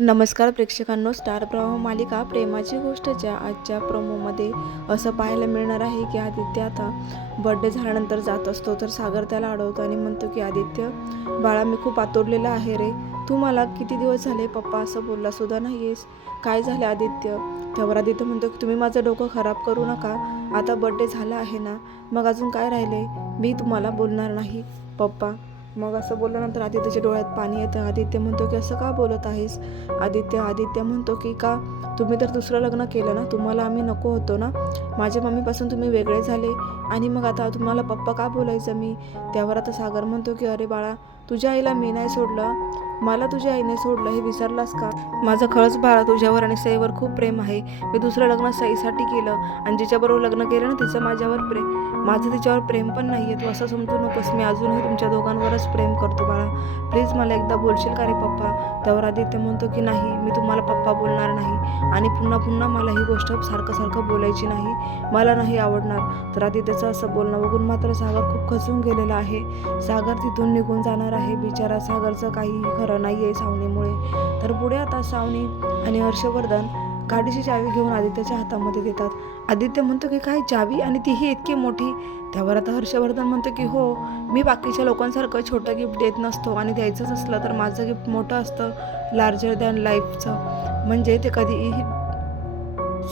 नमस्कार प्रेक्षकांनो स्टार प्रवाह मालिका प्रेमाची गोष्टच्या आजच्या प्रोमोमध्ये असं पाहायला मिळणार आहे की आदित्य आता बर्थडे झाल्यानंतर जात असतो. तर सागर त्याला अडवतो आणि म्हणतो की आदित्य बाळा मी खूप आतोडलेला आहे रे. तू मला किती दिवस झाले पप्पा असं बोलला सुद्धा नाही आहेस काय झालं आदित्य? त्यावर आदित्य म्हणतो की तुम्ही माझं डोकं खराब करू नका. आता बर्थडे झाला आहे ना. मग अजून काय राहिले? मी तुम्हाला बोलणार नाही पप्पा. मग असं बोलल्यानंतर आदित्यच्या डोळ्यात पाणी येतं. आदित्य म्हणतो की असं का बोलत आहेस? आदित्य आदित्य म्हणतो की का तुम्ही तर दुसरं लग्न केलं ना? तुम्हाला आम्ही नको होतो ना? माझ्या मम्मीपासून तुम्ही वेगळे झाले. आणि मग आता तुम्हाला पप्पा का बोलायचं मी? त्यावर आता सागर म्हणतो की अरे बाळा तुझ्या आईला मी नाही सोडलं. मला तुझ्या आईने सोडलं हे विसरलास का? माझं खरंच बाळा तुझ्यावर आणि सईवर खूप प्रेम आहे. मी दुसरं लग्न सईसाठी केलं आणि जिच्याबरोबर लग्न केलं ना तिचं माझ्यावर प्रेम. माझं तिच्यावर प्रेम पण नाही आहे तू असं समजू नकोस. मी अजूनही तुमच्या दोघांवरच प्रेम करतो बाळा. प्लीज मला एकदा बोलशील का रे पप्पा? त्यावर आदित्य म्हणतो की नाही मी तुम्हाला पप्पा बोलणार नाही. आणि पुन्हा पुन्हा मला ही गोष्ट सारखं सारखं बोलायची नाही. मला नाही आवडणार. तर आदित्यचं असं बोलणं बघून मात्र सागर खूप खचून गेलेला आहे. सागर तिथून निघून जाणार आहे. बिचारा सागरचं काहीही खरं नाही आहे सावनीमुळे. तर पुढे आता सावनी आणि हर्षवर्धन गाडीची चावी घेऊन आदित्यच्या हातामध्ये देतात. आदित्य म्हणतो की काय चावी? आणि तीही इतकी मोठी. त्यावर आता हर्षवर्धन म्हणतो की हो मी बाकीच्या लोकांसारखं छोटं गिफ्ट देत नसतो आणि द्यायचंच असलं तर माझं गिफ्ट मोठं असतं लार्जर दॅन लाईफचं. म्हणजे ते कधीही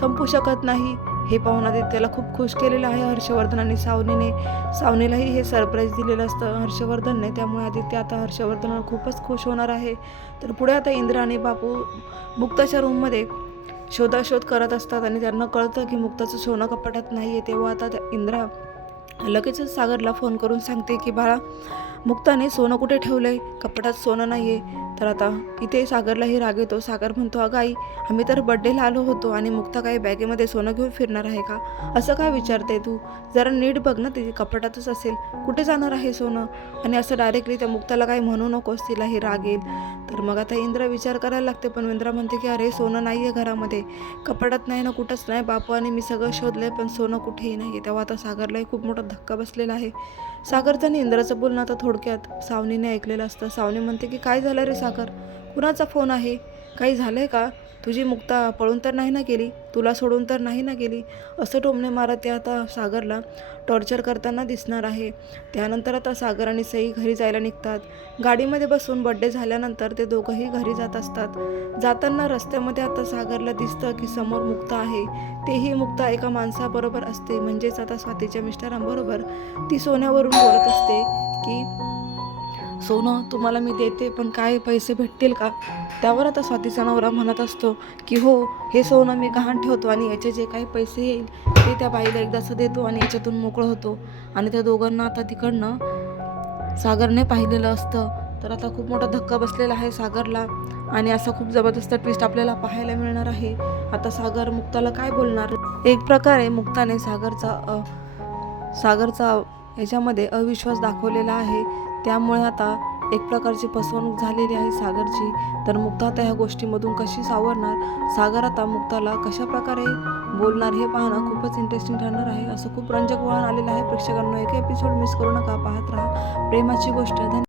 संपू शकत नाही. हे पाहून आदित्यला खूप खुश केलेलं आहे हर्षवर्धन आणि सावनीने. सावनीलाही हे सरप्राईज दिलेलं असतं हर्षवर्धनने. त्यामुळे आदित्य आता हर्षवर्धनावर खूपच खुश होणार आहे. तर पुढे आता इंद्र आणि बापू मुक्ताच्या रूममध्ये शोधाशोध करत असतात आणि त्यांना कळतं की मुक्ताचं सोनं कपाटात नाही आहे तेव्हा आता त्या इंद्रा लगेचच सागरला फोन करून सांगते की बाळा मुक्ताने सोनं कुठे ठेवलं आहे कपाटात सोनं नाही आहे तर आता इथे सागरलाही राग येतो. सागर म्हणतो अगं आई आम्ही तर बड्डेला आलो होतो आणि मुक्ता काही बॅगेमध्ये सोनं घेऊन फिरणार आहे का? असं काय विचारते तू? जरा नीट बघ ना तिथे कपाटातच असेल. कुठे जाणार आहे सोनं? आणि असं डायरेक्टली त्या मुक्ताला काही म्हणू नकोस तिलाही राग येईल. तर मग आता इंद्र विचार करायला लागते पण इंद्रा म्हणते की अरे सोनं नाही आहे घरामध्ये. कपाटात नाही ना कुठंच नाही बापू आणि मी सगळं शोधलंय पण सोनं कुठेही नाही आहे तेव्हा आता सागरलाही खूप मोठा धक्का बसलेला आहे. सागरचं आणि इंद्राचं बोलणं आता थोडं थोडक्यात सावनीने ऐकलेलं असतं. सावनी म्हणते की काय झालं रे साखर? कुणाचा फोन आहे? काही झालं आहे का? तुझी मुक्ता पळून तर नाही ना गेली तुला सोडून तर नाही ना गेली असं टोमणे मारत ते आता सागरला. टॉर्चर करताना दिसणार आहे. त्यानंतर आता सागर आणि सई घरी जायला निघतात. गाडीमध्ये बसून बड्डे झाल्यानंतर ते दोघंही घरी जात असतात. जाताना रस्त्यामध्ये आता सागरला दिसतं की समोर मुक्ता आहे. तेही मुक्ता एका माणसाबरोबर असते. म्हणजेच आता स्वातीच्या मिस्टरांबरोबर ती सोन्यावरून बोलत असते की सोनं तुम्हाला मी देते पण काय पैसे भेटतील का? त्यावर आता स्वातीचा नवरा म्हणत असतो की हो हे सोनं मी गहाण ठेवतो आणि याचे जे काही पैसे येईल ते त्या बाईला एकदाचं देतो आणि याच्यातून मोकळं होतो. आणि त्या दोघांना आता तिकडनं सागरने पाहिलेलं असतं. तर आता खूप मोठा धक्का बसलेला आहे सागरला आणि असा खूप जबरदस्त ट्विस्ट आपल्याला पाहायला मिळणार आहे. आता सागर मुक्ताला काय बोलणार? एक प्रकारे मुक्ताने सागरचा सागरचा याच्यामध्ये अविश्वास दाखवलेला आहे. त्यामुळे आता एक प्रकारची फसवणूक झालेली आहे सागरची. तर मुक्ता आता ह्या गोष्टीमधून कशी सावरणार? सागर आता मुक्ताला कशा प्रकारे बोलणार हे पाहणं खूपच इंटरेस्टिंग ठरणार आहे. असं खूप रंजक वळण आलेलं आहे. प्रेक्षकांना एक एपिसोड मिस करू नका. पाहत राहा प्रेमाची गोष्ट. धन्यवाद.